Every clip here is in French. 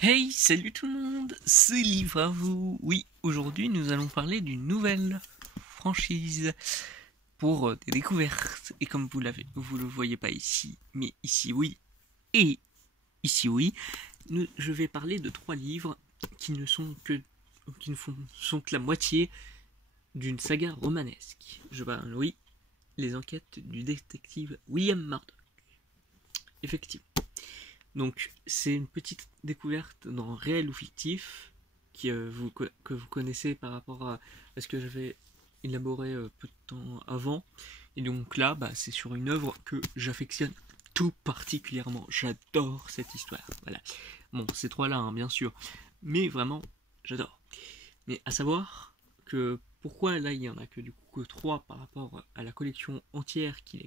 Hey, salut tout le monde, c'est Livre à vous. Oui, aujourd'hui nous allons parler d'une nouvelle franchise pour des découvertes. Et comme vous le voyez pas ici, mais ici oui, et ici oui, je vais parler de 3 livres qui ne sont que sont que la moitié d'une saga romanesque. Je parle, oui, les enquêtes du détective William Murdoch. Effectivement. Donc, c'est une petite découverte dans réel ou fictif que vous connaissez par rapport à ce que j'avais élaboré peu de temps avant. Et donc là, c'est sur une œuvre que j'affectionne tout particulièrement. J'adore cette histoire. Voilà. Bon, ces 3-là, hein, bien sûr. Mais vraiment, j'adore. Mais à savoir que pourquoi là, il n'y en a que du coup que 3 par rapport à la collection entière qui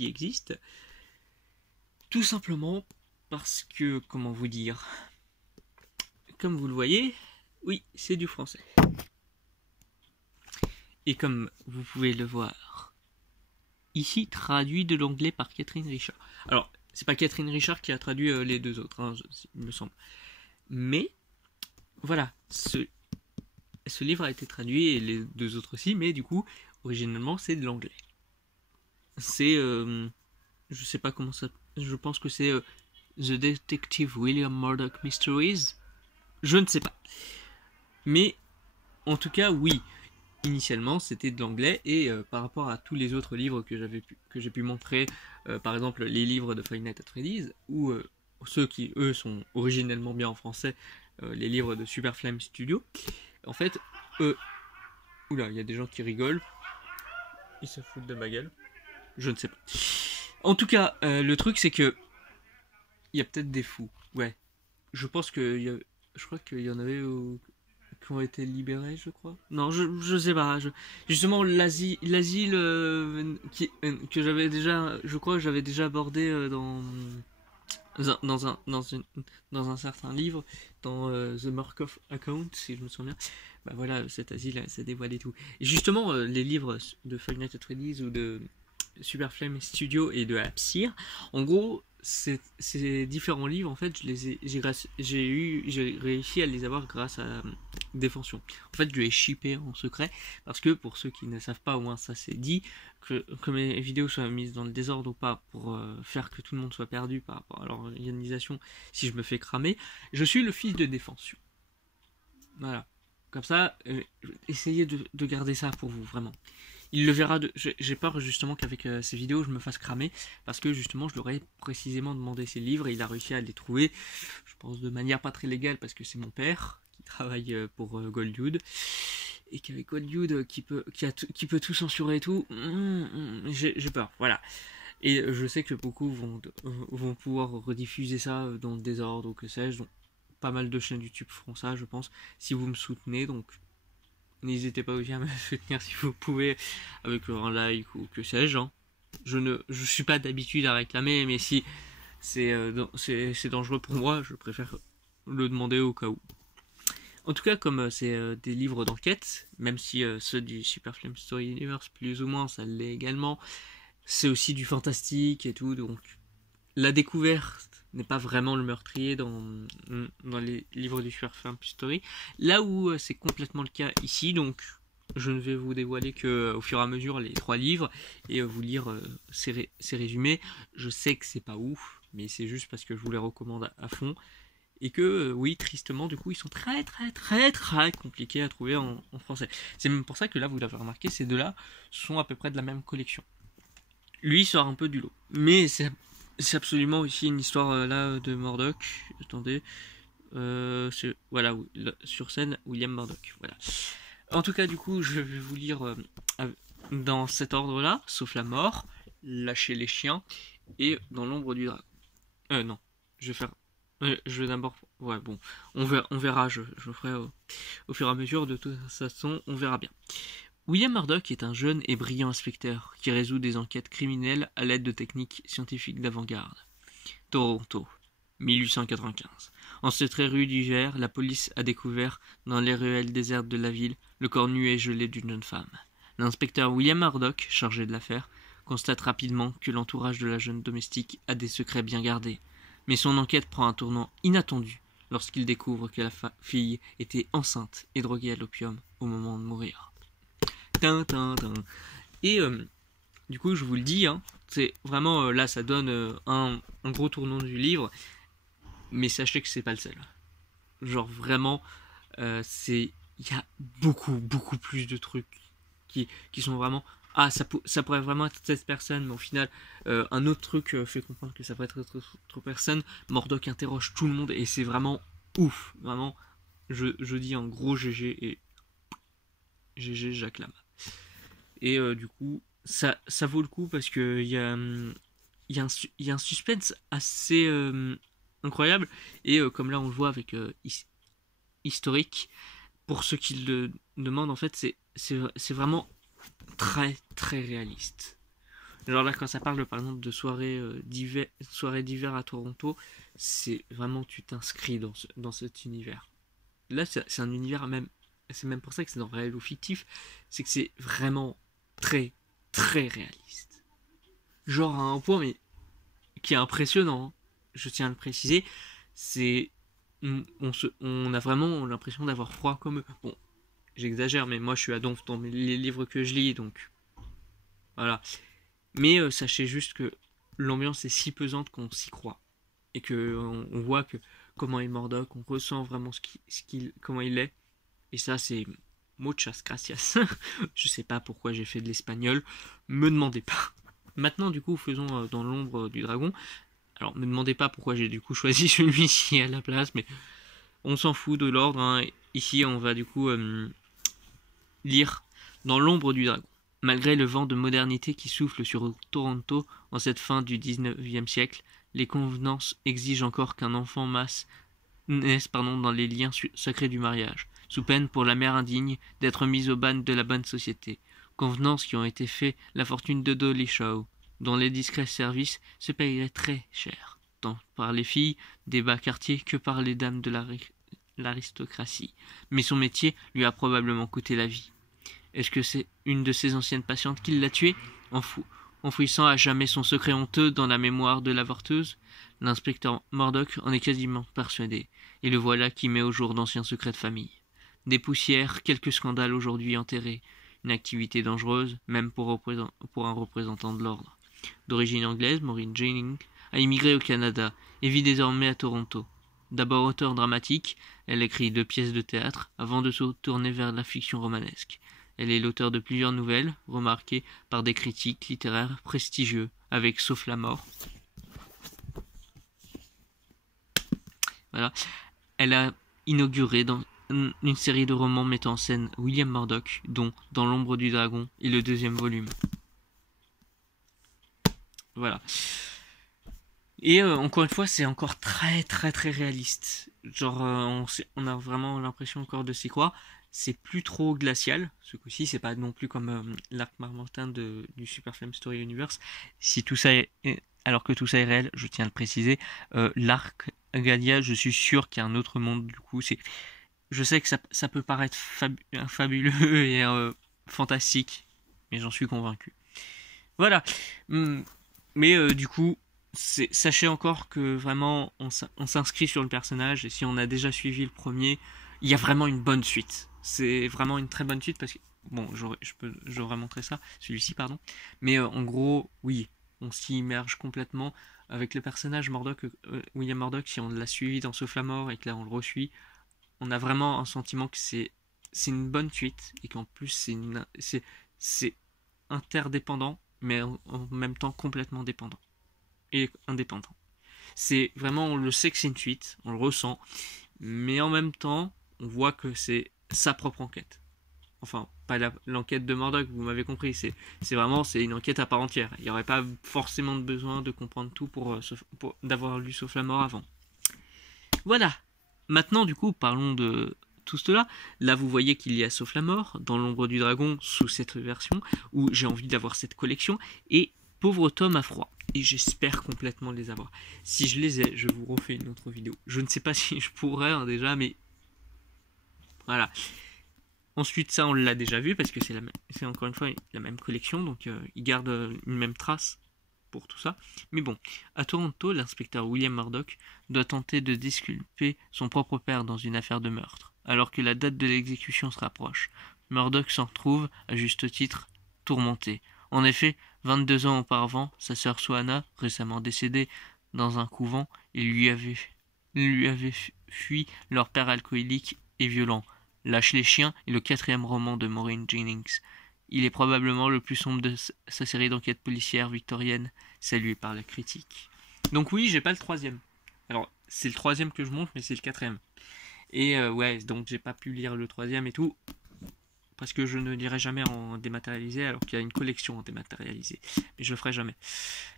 existe. Tout simplement parce que, comment vous dire, comme vous le voyez, oui, c'est du français. Et comme vous pouvez le voir, ici traduit de l'anglais par Catherine Richard. Alors, c'est pas Catherine Richard qui a traduit les 2 autres, hein, il me semble. Mais, voilà, ce livre a été traduit et les 2 autres aussi, mais du coup, originellement, c'est de l'anglais. C'est, je sais pas comment ça, je pense que c'est The Detective William Murdoch Mysteries. Je ne sais pas. Mais en tout cas, oui, initialement c'était de l'anglais et par rapport à tous les autres livres que j'ai pu montrer, par exemple les livres de Five Nights at Freddy's ou ceux qui eux sont originellement bien en français, les livres de Super Flame Studio. En fait, oula, il y a des gens qui rigolent, ils se foutent de ma gueule, je ne sais pas. En tout cas, le truc c'est que il y a peut-être des fous, ouais. Je pense je crois qu'il y en avait qui ont été libérés, je crois. Non, je sais pas. Justement, l'asile que j'avais déjà, je crois que j'avais déjà abordé dans un certain livre, dans The Markov Account, si je me souviens bien. Bah voilà, cet asile s'est dévoilé tout. Et justement, les livres de Five Nights at Freddy's ou de Super Flame Studio et de Apsir, en gros, ces différents livres, en fait, j'ai réussi à les avoir grâce à Défension. En fait, je l'ai shippé en secret parce que pour ceux qui ne savent pas, au moins ça c'est dit, que mes vidéos soient mises dans le désordre ou pas pour faire que tout le monde soit perdu par rapport à l'organisation si je me fais cramer. Je suis le fils de Défension. Voilà. Comme ça, essayez de garder ça pour vous, vraiment. Il le verra. J'ai peur justement qu'avec ces vidéos, je me fasse cramer parce que justement, je leur ai précisément demandé ces livres et il a réussi à les trouver. Je pense de manière pas très légale parce que c'est mon père qui travaille pour Goldwood et qu'avec Goldwood qui peut tout censurer et tout, j'ai peur. Voilà. Et je sais que beaucoup vont pouvoir rediffuser ça dans le désordre ou que sais-je. Donc, pas mal de chaînes YouTube feront ça, je pense, si vous me soutenez. Donc, n'hésitez pas aussi à me soutenir si vous pouvez avec un like ou que sais-je. Hein. Je suis pas d'habitude à réclamer, mais si c'est dangereux pour moi, je préfère le demander au cas où. En tout cas, comme c'est des livres d'enquête, même si ceux du Super Flame Story Universe, plus ou moins, ça l'est également, c'est aussi du fantastique et tout, donc la découverte n'est pas vraiment le meurtrier dans les livres du Super Flame Story, là où c'est complètement le cas ici, donc je ne vais vous dévoiler que au fur et à mesure les 3 livres et vous lire ces résumés. Je sais que c'est pas ouf, mais c'est juste parce que je vous les recommande à fond et que oui, tristement, du coup, ils sont très très très très compliqués à trouver en français. C'est même pour ça que là, vous l'avez remarqué, ces 2-là sont à peu près de la même collection. Lui sort un peu du lot, mais c'est absolument aussi une histoire là de Murdoch. Attendez, voilà, sur scène William Murdoch. Voilà. En tout cas, du coup, je vais vous lire dans cet ordre-là, sauf la mort, lâcher les chiens et dans l'ombre du dragon. Non, je vais faire. Je vais d'abord. Ouais, bon, on verra je ferai au fur et à mesure. De toute façon, on verra bien. William Murdoch est un jeune et brillant inspecteur qui résout des enquêtes criminelles à l'aide de techniques scientifiques d'avant-garde. Toronto, 1895. En cette très rue d'Hiver, la police a découvert, dans les ruelles désertes de la ville, le corps nu et gelé d'une jeune femme. L'inspecteur William Murdoch, chargé de l'affaire, constate rapidement que l'entourage de la jeune domestique a des secrets bien gardés. Mais son enquête prend un tournant inattendu lorsqu'il découvre que la fille était enceinte et droguée à l'opium au moment de mourir. Et du coup, je vous le dis, hein, c'est vraiment là, ça donne un gros tournant du livre, mais sachez que c'est pas le seul. Genre vraiment, il y a beaucoup plus de trucs qui sont vraiment ça pourrait vraiment être cette personne, mais au final un autre truc fait comprendre que ça pourrait être autre personne. Mordoc interroge tout le monde et c'est vraiment ouf, vraiment. Je dis en gros GG et GG, j'acclame. Et du coup ça vaut le coup parce que il y a un suspense assez incroyable et comme là on le voit avec historique. Pour ceux qui le demandent, en fait, c'est vraiment très réaliste. Genre là, quand ça parle par exemple de soirée d'hiver à Toronto, c'est vraiment, tu t'inscris dans cet univers. Là, c'est un univers même, c'est même pour ça que c'est dans réel ou fictif, c'est que c'est vraiment très réaliste. Genre à un point, mais qui est impressionnant, hein. Je tiens à le préciser, c'est on a vraiment l'impression d'avoir froid comme eux. Bon, j'exagère, mais moi je suis à donf dans les livres que je lis, donc voilà. Mais sachez juste que l'ambiance est si pesante qu'on s'y croit. Et que on voit que comment est Mordoc, on ressent vraiment comment il est. Et ça, c'est muchas gracias. Je sais pas pourquoi j'ai fait de l'espagnol, me demandez pas. Maintenant, du coup, faisons dans l'ombre du dragon. Alors, me demandez pas pourquoi j'ai du coup choisi celui-ci à la place, mais on s'en fout de l'ordre, hein. Ici, on va du coup lire dans l'ombre du dragon. Malgré le vent de modernité qui souffle sur Toronto en cette fin du XIXe siècle, les convenances exigent encore qu'un enfant naisse dans les liens sacrés du mariage, sous peine pour la mère indigne d'être mise au ban de la bonne société. Convenances qui ont été fait la fortune de Dolly Shaw, dont les discrets services se paieraient très cher, tant par les filles des bas quartiers que par les dames de l'aristocratie. Mais son métier lui a probablement coûté la vie. Est-ce que c'est une de ses anciennes patientes qui l'a tué, enfouissant à jamais son secret honteux dans la mémoire de l'avorteuse? L'inspecteur Mordoc en est quasiment persuadé, et le voilà qui met au jour d'anciens secrets de famille. Des poussières, quelques scandales aujourd'hui enterrés, une activité dangereuse, même pour un représentant de l'ordre. D'origine anglaise, Maureen Jennings a immigré au Canada et vit désormais à Toronto. D'abord auteure dramatique, elle écrit 2 pièces de théâtre avant de se tourner vers la fiction romanesque. Elle est l'auteur de plusieurs nouvelles, remarquées par des critiques littéraires prestigieux, avec Sauf la mort. Voilà. Elle a inauguré une série de romans mettant en scène William Mordoc, dont Dans l'ombre du dragon et le 2e volume. Voilà. Et encore une fois, c'est encore très réaliste. Genre, on a vraiment l'impression encore de s'y croire. C'est plus trop glacial. Ce coup-ci, c'est pas non plus comme l'arc marmontin du Super Flame Story Universe. Alors que tout ça est réel, je tiens à le préciser. L'arc Galia, je suis sûr qu'il y a un autre monde. Du coup, je sais que ça peut paraître fabuleux et fantastique, mais j'en suis convaincu. Voilà. Mais du coup, sachez encore que vraiment on s'inscrit sur le personnage, et si on a déjà suivi le premier, il y a vraiment une bonne suite. C'est vraiment une très bonne suite parce que bon, j'aurais montré ça, celui-ci pardon, mais en gros, oui, on s'y immerge complètement avec le personnage William Mordoc. Si on l'a suivi dans Sauf la mort et que là on le resuit, on a vraiment un sentiment que c'est une bonne suite et qu'en plus c'est interdépendant, mais en même temps complètement dépendant et indépendant. C'est vraiment, on le sait que c'est une suite, on le ressent, mais en même temps, on voit que c'est sa propre enquête. Enfin, pas l'enquête de Mordoc, vous m'avez compris, c'est une enquête à part entière. Il n'y aurait pas forcément besoin de comprendre tout pour d'avoir lu Sauf la mort avant. Voilà. Maintenant, du coup, parlons de tout cela. Là, vous voyez qu'il y a Sauf la mort, Dans l'ombre du dragon, sous cette version, où j'ai envie d'avoir cette collection, et Pauvre Tom a froid. Et j'espère complètement les avoir. Si je les ai, je vous refais une autre vidéo. Je ne sais pas si je pourrais déjà, mais voilà. Ensuite, ça, on l'a déjà vu, parce que c'est encore une fois la même collection, donc ils gardent une même trace pour tout ça. Mais bon, à Toronto, l'inspecteur William Murdoch doit tenter de disculper son propre père dans une affaire de meurtre, alors que la date de l'exécution se rapproche. Murdoch s'en trouve, à juste titre, tourmenté. En effet, 22 ans auparavant, sa sœur Suanna, récemment décédée dans un couvent, lui avait fui leur père alcoolique et violent. Lâche les chiens est le 4e roman de Maureen Jennings. Il est probablement le plus sombre de sa série d'enquêtes policières victoriennes, saluée par la critique. Donc oui, j'ai pas le 3e. Alors, c'est le 3e que je montre, mais c'est le 4e. Et ouais, donc j'ai pas pu lire le 3e et tout, parce que je ne lirai jamais en dématérialisé, alors qu'il y a une collection en dématérialisé. Mais je le ferai jamais.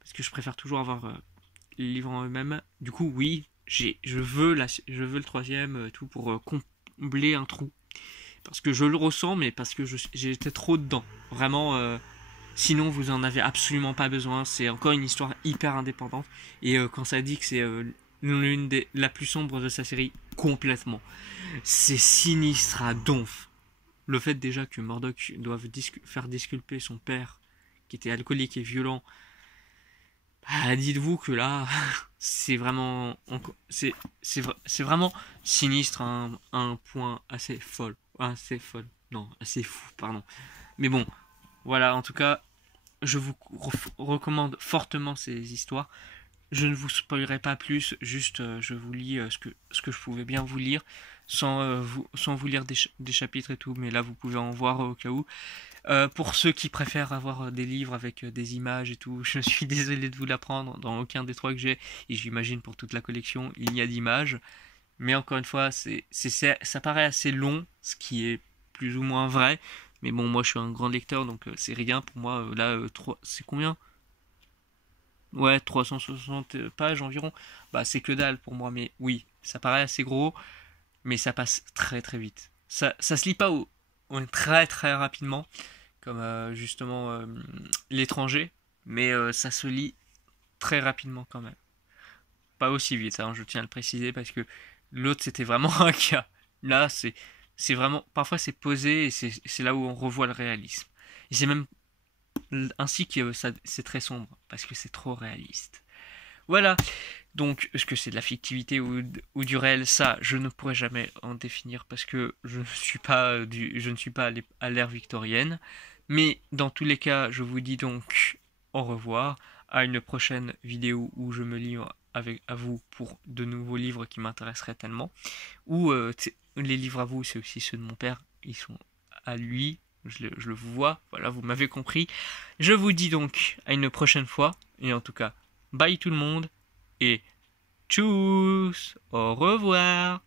Parce que je préfère toujours avoir les livres en eux-mêmes. Du coup, oui, je veux le 3e, tout pour combler un trou. Parce que je le ressens, mais parce que j'ai été trop dedans. Vraiment, sinon vous en avez absolument pas besoin. C'est encore une histoire hyper indépendante. Et quand ça dit que c'est la plus sombre de sa série, complètement. C'est sinistre à donf. Le fait déjà que Murdoch doive faire disculper son père, qui était alcoolique et violent, bah, dites-vous que là, c'est vraiment sinistre à un point assez folle. Non, assez fou, pardon. Mais bon, voilà, en tout cas, je vous recommande fortement ces histoires. Je ne vous spoilerai pas plus, juste je vous lis ce que je pouvais bien vous lire, sans vous lire des chapitres et tout, mais là vous pouvez en voir au cas où. Pour ceux qui préfèrent avoir des livres avec des images et tout, je suis désolé de vous l'apprendre, dans aucun des 3 que j'ai, et j'imagine pour toute la collection, il y a d'images. Mais encore une fois, ça paraît assez long, ce qui est plus ou moins vrai. Mais bon, moi je suis un grand lecteur, donc c'est rien pour moi. Là, c'est combien? Ouais, 360 pages environ. Bah, c'est que dalle pour moi, mais oui, ça paraît assez gros, mais ça passe très très vite. Ça se lit pas très très rapidement, comme justement l'étranger, mais ça se lit très rapidement quand même. Pas aussi vite, hein, je tiens à le préciser, parce que l'autre c'était vraiment un cas. Là, c'est vraiment, parfois c'est posé, et c'est là où on revoit le réalisme. Et c'est même ainsi que c'est très sombre, parce que c'est trop réaliste. Voilà, donc est-ce que c'est de la fictivité ou du réel, ça je ne pourrais jamais en définir, parce que je ne suis pas à l'ère victorienne. Mais dans tous les cas, je vous dis donc au revoir, à une prochaine vidéo où je me livre à vous pour de nouveaux livres qui m'intéresseraient tellement. Ou les livres à vous, c'est aussi ceux de mon père, ils sont à lui, je le vois, voilà, vous m'avez compris. Je vous dis donc à une prochaine fois, et en tout cas, bye tout le monde, et tchuss, au revoir.